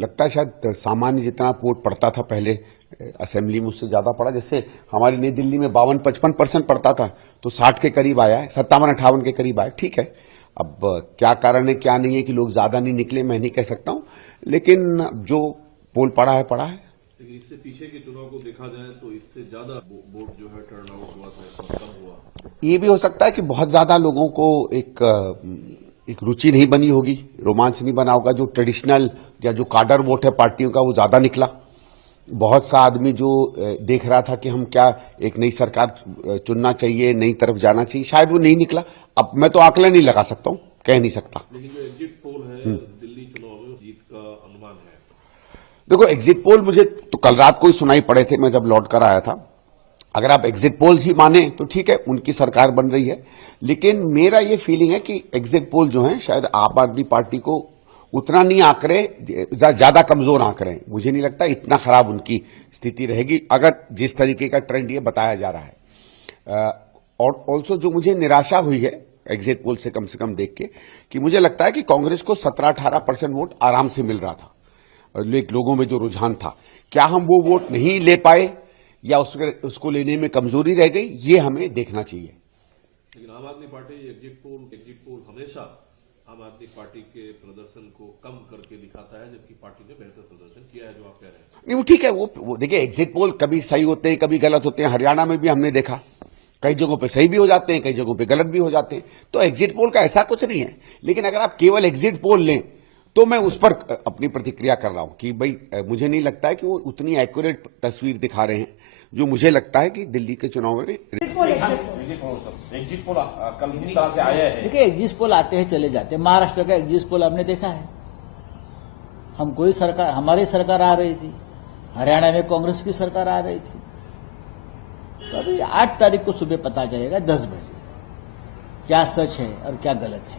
लगता है शायद सामान्य जितना वोट पड़ता था पहले असेंबली में उससे ज्यादा पड़ा। जैसे हमारी नई दिल्ली में 52-55% पड़ता था, तो 60 के करीब आया है, 57-58 के करीब आया। ठीक है, अब क्या कारण है क्या नहीं है कि लोग ज्यादा नहीं निकले, मैं नहीं कह सकता हूं, लेकिन जो पोल पड़ा है पड़ा है। लेकिन इससे पीछे के चुनाव को देखा जाए तो इससे ज्यादा वोट जो है टर्न आउट हुआ था, कम हुआ। ये भी हो सकता है कि बहुत ज्यादा लोगों को एक रुचि नहीं बनी होगी, रोमांच नहीं बना होगा। जो ट्रेडिशनल या जो काडर वोट है पार्टियों का वो ज्यादा निकला। बहुत सा आदमी जो देख रहा था कि हम क्या एक नई सरकार चुनना चाहिए, नई तरफ जाना चाहिए, शायद वो नहीं निकला। अब मैं तो आकलन नहीं लगा सकता हूं, कह नहीं सकता। लेकिन जो एग्जिट पोल है दिल्ली चुनाव में जीत का अनुमान है। देखो, एग्जिट पोल मुझे तो कल रात को ही सुनाई पड़े थे, मैं जब लौट कर आया था। अगर आप एग्जिट पोल्स ही माने तो ठीक है, उनकी सरकार बन रही है, लेकिन मेरा ये फीलिंग है कि एग्जिट पोल जो है शायद आम आदमी पार्टी को उतना नहीं आंक रहे, ज्यादा कमजोर आंक रहे हैं। मुझे नहीं लगता इतना खराब उनकी स्थिति रहेगी अगर जिस तरीके का ट्रेंड ये बताया जा रहा है। और ऑल्सो जो मुझे निराशा हुई है एग्जिट पोल से कम देख के, कि मुझे लगता है कि कांग्रेस को 17-18% वोट आराम से मिल रहा था, लोगों में जो रुझान था, क्या हम वो वोट नहीं ले पाए या उसको लेने में कमजोरी रह गई, ये हमें देखना चाहिए। लेकिन आम आदमी पार्टी एग्जिट पोल हमेशा आम आदमी पार्टी के प्रदर्शन को कम करके दिखाता है, जबकि पार्टी ने बेहतर प्रदर्शन किया है, जो आप कह रहे हैं। नहीं, वो ठीक है, वो देखिए एग्जिट पोल कभी सही होते हैं कभी गलत होते हैं। हरियाणा में भी हमने देखा, कई जगहों पे सही भी हो जाते हैं, कई जगहों पे गलत भी हो जाते हैं। तो एग्जिट पोल का ऐसा कुछ नहीं है, लेकिन अगर आप केवल एग्जिट पोल लें तो मैं उस पर अपनी प्रतिक्रिया कर रहा हूं कि भाई मुझे नहीं लगता है कि वो उतनी एक्यूरेट तस्वीर दिखा रहे हैं जो मुझे लगता है कि दिल्ली के चुनाव में। एग्जिट पोल कल किस तरह से आया है? देखिए, एग्जिट पोल आते हैं चले जाते हैं। महाराष्ट्र का एग्जिट पोल हमने देखा है, हम कोई सरकार, हमारी सरकार आ रही थी, हरियाणा में कांग्रेस की सरकार आ रही थी। तो अभी 8 तारीख को सुबह पता चलेगा 10 बजे क्या सच है और क्या गलत है।